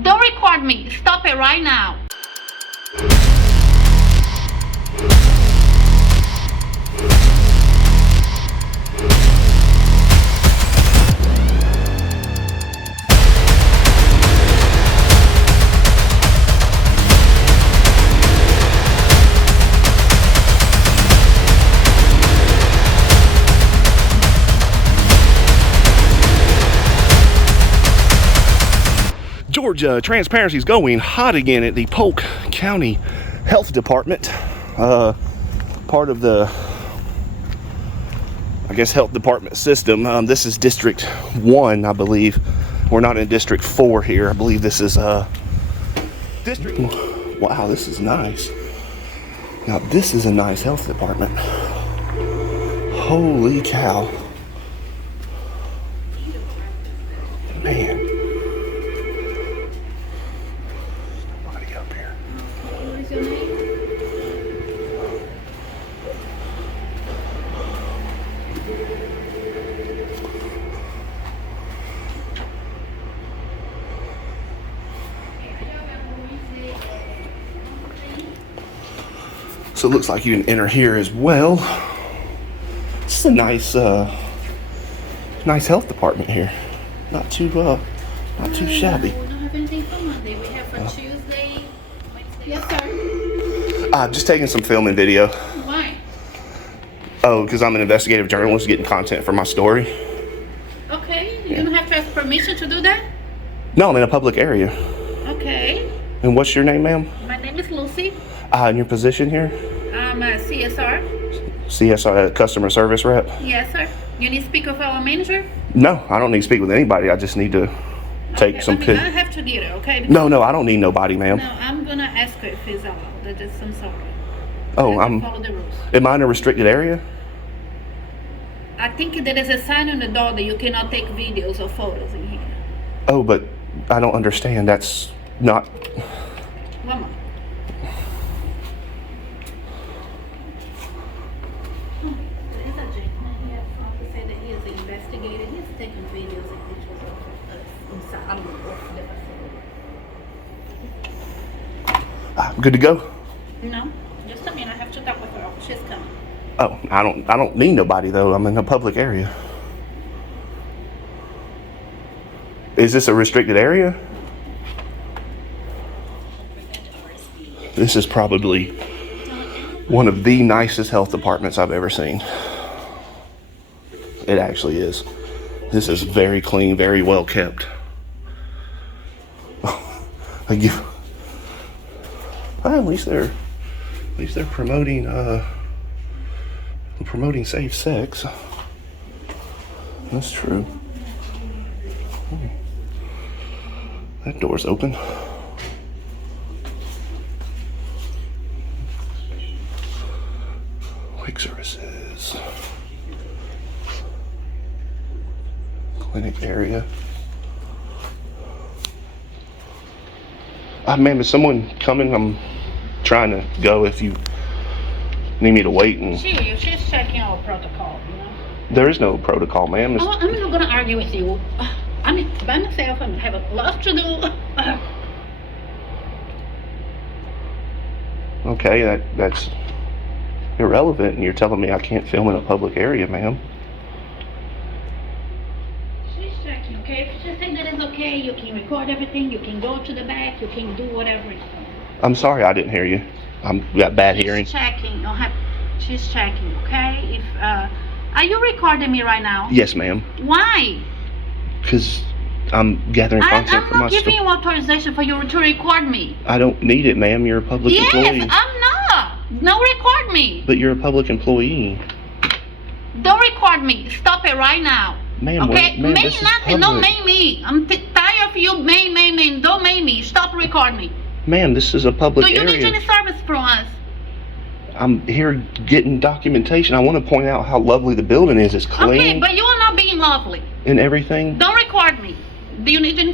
Don't record me. Stop it right now. Georgia transparency is going hot again at the Polk County Health Department. Part of the, I guess, health department system. This is District 1, I believe. We're not in District 4 here. I believe this is District. Wow, this is nice. Now, this is a nice health department. Holy cow. Man. Nobody up here. What is your name? So it looks like you can enter here as well. This is a nice, nice health department here. Not too shabby. We don't have anything for Monday. We have for Tuesday, Wednesday. Yes, sir. I'm just taking some film and video. Why? Oh, because I'm an investigative journalist getting content for my story. Okay. You don't have to ask permission to do that? No, I'm in a public area. Okay. And what's your name, ma'am? My name is Lucy. And your position here? I'm a CSR. CSR, customer service rep? Yes, sir. You need to speak with our manager? No, I don't need to speak with anybody. I just need to take some I pic. have to get it, okay? No, I don't need nobody, ma'am. No, I'm gonna ask her if it's allowed. I'm sorry. Oh, I have to follow the rules. am I in a restricted area? I think there is a sign on the door that you cannot take videos or photos in here. Oh, but I don't understand. That's not. One more. There is a gentleman here to say that he is an investigator. He's taking videos and pictures of us inside. I'm of the facility. I'm good to go. No, just a minute. I have to talk with her. She's coming. Oh, I don't need nobody though. I'm in a public area. Is this a restricted area? This is probably one of the nicest health departments I've ever seen. It actually is. This is very clean, very well kept. At least they're promoting safe sex. That's true. That door's open. Wake services. Clinic area. Ma'am, is someone coming? I'm trying to go if you need me to wait. And She's checking our protocol, you know? there is no protocol, ma'am. I'm not going to argue with you. I'm by myself. I have a lot to do. Okay, that's irrelevant, and you're telling me I can't film in a public area, ma'am. She's checking, okay? If she says that it's okay, you can record everything. You can go to the back. You can do whatever. I'm sorry, I didn't hear you. I'm got bad hearing. She's checking. She's checking, okay? If are you recording me right now? Yes, ma'am. Why? Because I'm gathering content for my I'm not giving story. you authorization for you to record me. I don't need it, ma'am. You're a public employee. Yes, I'm not. No, record me. But you're a public employee. Don't record me. Stop it right now. Ma'am, okay? ma'am, Main this is nothing. Don't public. main me. I'm tired of you. Main. Don't main me. Stop recording me. Ma'am, this is a public Do you area. need any service from us? I'm here getting documentation. I want to point out how lovely the building is. It's clean Okay, but you are not being lovely. and everything. Don't record me. Do you need any?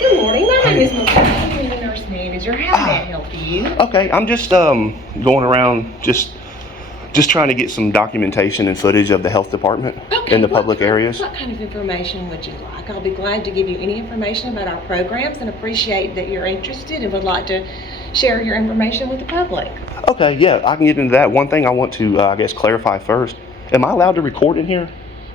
Good morning. My name is Melissa. I'm the nurse manager. How may I help you? Okay, I'm just going around just Just trying to get some documentation and footage of the health department Okay, in the public areas. What kind of information would you like? I'll be glad to give you any information about our programs and appreciate that you're interested and would like to share your information with the public. Okay, yeah, I can get into that. One thing I want to, I guess, clarify first. Am I allowed to record in here?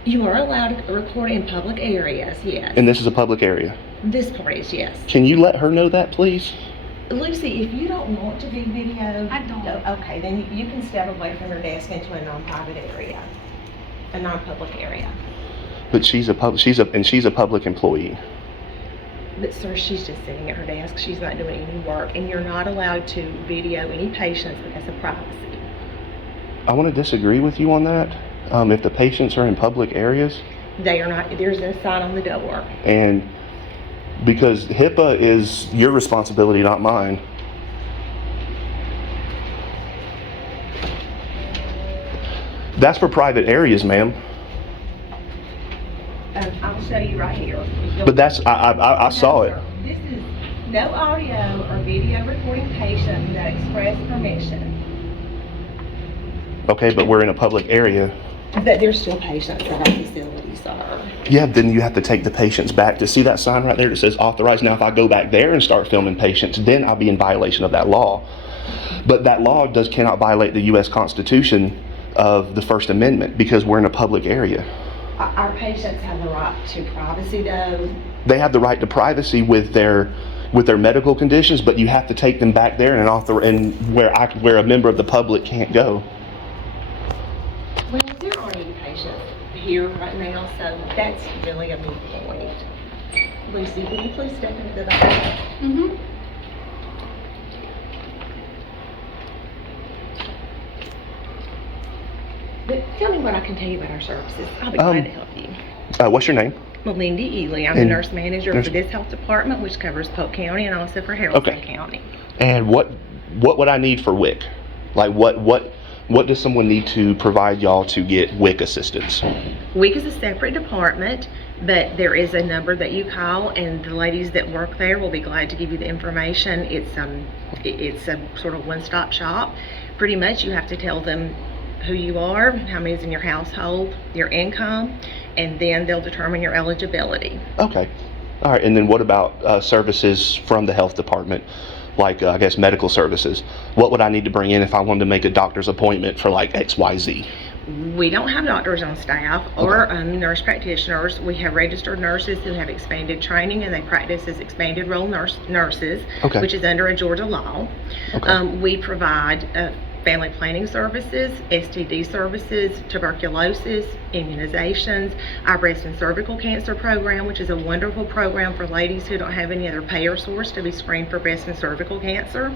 You are allowed to record in public areas, yes. And this is a public area. This part is yes. Can you let her know that, please? Lucy, if you don't want to be videoed, I don't. Okay, then you can step away from your desk into a non-private area, a non-public area. But she's a public employee. But sir, she's just sitting at her desk. She's not doing any work, and you're not allowed to video any patients because of privacy. I want to disagree with you on that. If the patients are in public areas, They are not. There's a sign on the door. and because HIPAA is your responsibility, not mine. That's for private areas, ma'am. I'll show you right here. But that's, I saw it. This is no audio or video recording patient without express permission. Okay, but we're in a public area. But there's still patients at our facility, sir. Yeah, then you have to take the patients back. To see that sign right there that says authorized. Now, if I go back there and start filming patients, then I'll be in violation of that law. But that law cannot violate the U.S. Constitution of the First Amendment because we're in a public area. Our patients have the right to privacy, though. They have the right to privacy with their medical conditions, but you have to take them back there and where a member of the public can't go. Well, there aren't any patients here right now, so that's really a moot point. Lucy, will you please step into the back? Mm-hmm. But tell me what I can tell you about our services. I'll be glad to help you. What's your name? Melinda Ely. I'm the nurse manager for this health department, which covers Polk County and also for Harrison County. And what would I need for WIC? Like what does someone need to provide y'all to get WIC assistance? WIC is a separate department, but there is a number that you call, and the ladies that work there will be glad to give you the information. It's a sort of one-stop shop. Pretty much, you have to tell them who you are, how many is in your household, your income, and then they'll determine your eligibility. Okay. All right. And then what about services from the health department? Like, I guess, medical services. What would I need to bring in if I wanted to make a doctor's appointment for like XYZ? We don't have doctors on staff or nurse practitioners. We have registered nurses who have expanded training, and they practice as expanded role nurses, which is under a Georgia law. We provide family planning services, STD services, tuberculosis, immunizations, our breast and cervical cancer program, which is a wonderful program for ladies who don't have any other payer source to be screened for breast and cervical cancer.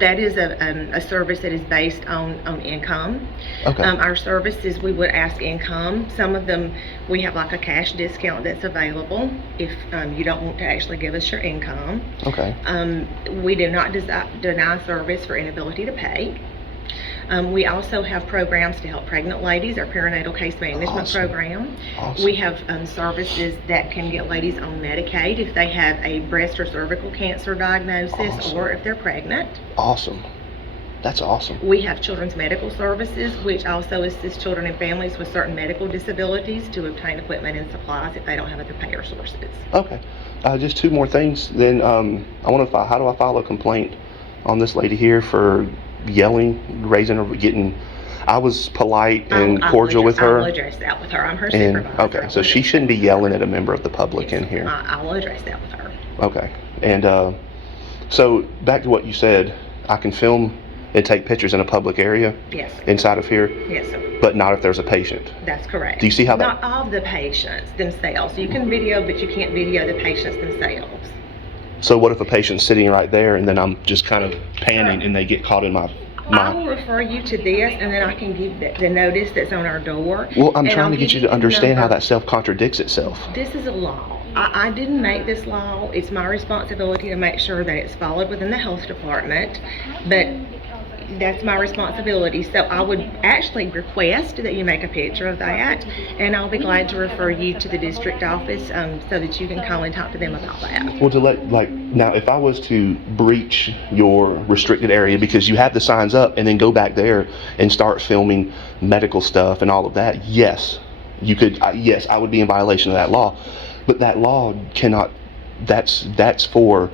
That is a service that is based on income. Our services, we would ask income. Some of them, we have like a cash discount that's available if you don't want to actually give us your income. We do not deny service for inability to pay. We also have programs to help pregnant ladies, our perinatal case management program. We have services that can get ladies on Medicaid if they have a breast or cervical cancer diagnosis or if they're pregnant. That's awesome. We have children's medical services, which also assists children and families with certain medical disabilities to obtain equipment and supplies if they don't have other payer sources. Just two more things. Then how do I file a complaint on this lady here for yelling, raising her, getting? I was polite and cordial with her. I'll address that with her. I'm her supervisor. So she shouldn't be yelling at a member of the public in here. I'll address that with her. And so back to what you said, I can film and take pictures in a public area? Yes. Inside of here? Yes, sir. But not if there's a patient? That's correct. Do you see how that? Not of the patients themselves. You can video, but you can't video the patients themselves. So what if a patient's sitting right there and then I'm just kind of panning and they get caught in my... I will refer you to this, and then I can give the notice that's on our door. Well, I'm trying to get you to understand how that self-contradicts itself. This is a law. I didn't make this law. It's my responsibility to make sure that it's followed within the health department. But That's my responsibility. So I would actually request that you make a picture of that, and I'll be glad to refer you to the district office so that you can call and talk to them about that. Well, to let, like, now if I was to breach your restricted area because you have the signs up and then go back there and start filming medical stuff and all of that, yes, you could, yes, I would be in violation of that law. But that law cannot, that's for...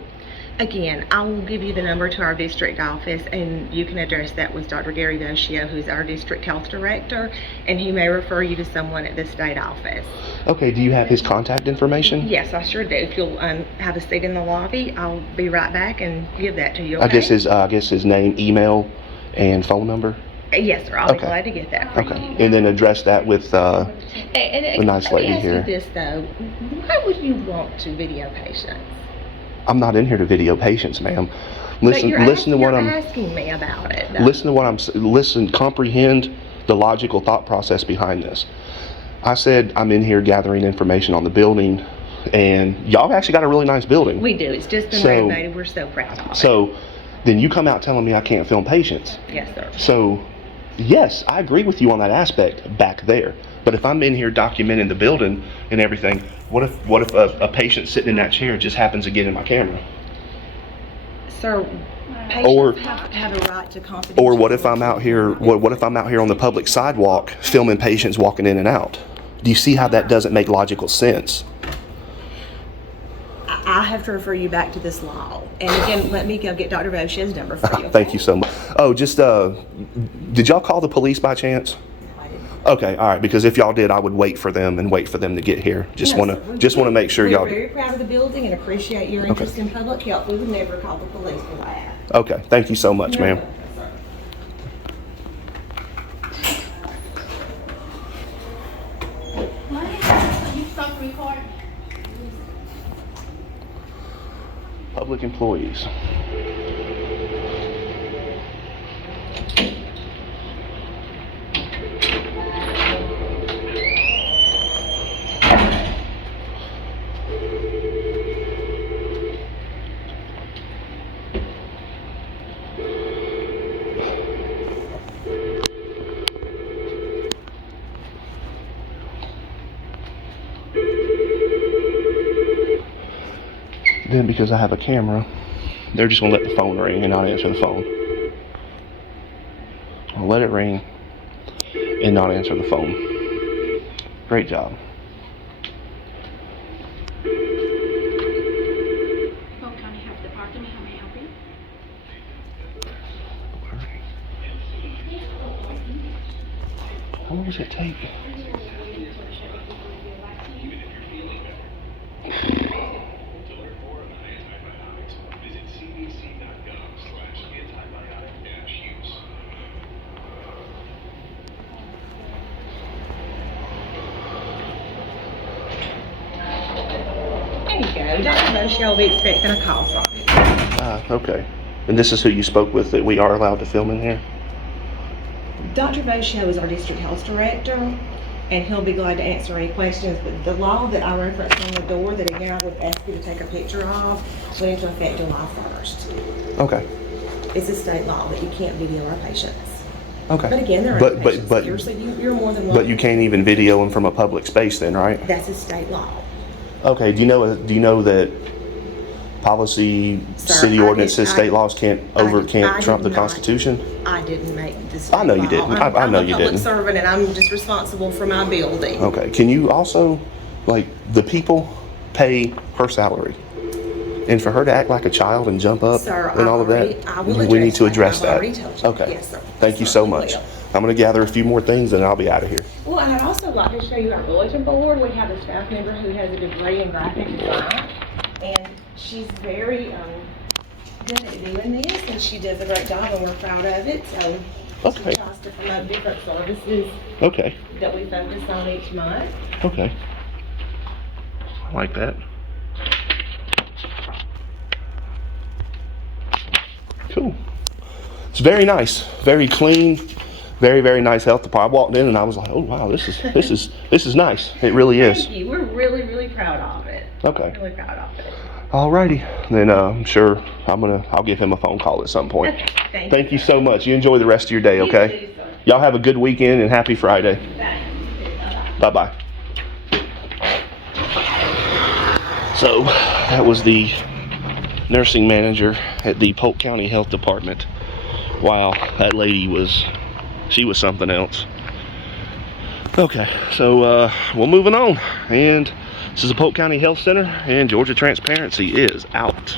Again, I will give you the number to our district office, and you can address that with Dr. Gary Doshio, who's our district health director, and he may refer you to someone at the state office. Okay, do you have his contact information? Yes, I sure do. If you'll have a seat in the lobby, I'll be right back and give that to you. Okay? I guess his name, email, and phone number. Yes, sir. I'll be glad to get that for you. And then address that with the nice lady here. Let me ask you this though: why would you want to video patients? I'm not in here to video patients, ma'am. Listen to what I'm asking me about it. Though. Listen, comprehend the logical thought process behind this. I said I'm in here gathering information on the building, and y'all have actually got a really nice building. We do. It's just been renovated. We're so proud of it. So then you come out telling me I can't film patients. Yes, sir. So yes, I agree with you on that aspect back there. But if I'm in here documenting the building and everything, what if a patient sitting in that chair just happens to get in my camera? Sir, patients have a right to confidentiality. Or what if I'm out here? What if I'm out here on the public sidewalk filming patients walking in and out? Do you see how that doesn't make logical sense? I have to refer you back to this law. And again, let me go get Dr. Vosh's number for you. Okay? Thank you so much. Oh, just did y'all call the police by chance? Okay, all right. Because if y'all did, I would wait for them to get here. Just want to make sure y'all. We're very proud of the building and appreciate your interest in public health. We would never call the police for that. Okay, thank you so much, ma'am. You stop recording. Public employees. Then because I have a camera, they're just gonna let the phone ring and not answer the phone. I'll let it ring and not answer the phone. Great job. Polk County Health Department, how may I help you? How long does it take? There you go. Dr. Vosh will be expecting a call from you. Okay. And this is who you spoke with that we are allowed to film in here? Dr. Voshio is our district health director, and he'll be glad to answer any questions. But the law that I referenced on the door that again I would ask you to take a picture of went into effect July 1st. Okay. It's a state law that you can't video our patients. Okay. But again, there are patients here, so you're more than welcome. But you can't even video them from a public space then, right? That's a state law. Okay. Do you know that policy, city ordinances, state laws can't trump the Constitution? I didn't make this. I know you didn't. I know you didn't. I'm a public servant, and I'm just responsible for my building. Okay. Can you also, like, the people pay her salary, and for her to act like a child and jump up and all of that, we need to address that. Okay. Yes, sir. Thank you so much. I'm going to gather a few more things, and I'll be out of here. Well, and I'd also like to show you our bulletin board. We have a staff member who has a degree in graphic design, and she's very good at doing this, and she does a great job, and we're proud of it. So she tries to promote different services that we focus on each month. Okay. I like that. Cool. It's very nice, very clean, very, very nice health department. I walked in and I was like, oh wow, this is nice. It really is. Thank you. We're really, really proud of it. Okay. Really proud of it. Alrighty, then I'm sure I'll give him a phone call at some point. Okay, Thank you so much. You enjoy the rest of your day, okay? You too, sir. Y'all have a good weekend and happy Friday. Bye-bye. So that was the nursing manager at the Polk County Health Department. Wow, that lady she was something else. Okay, so we're moving on, and this is the Polk County Health Center, and Georgia Transparency is out.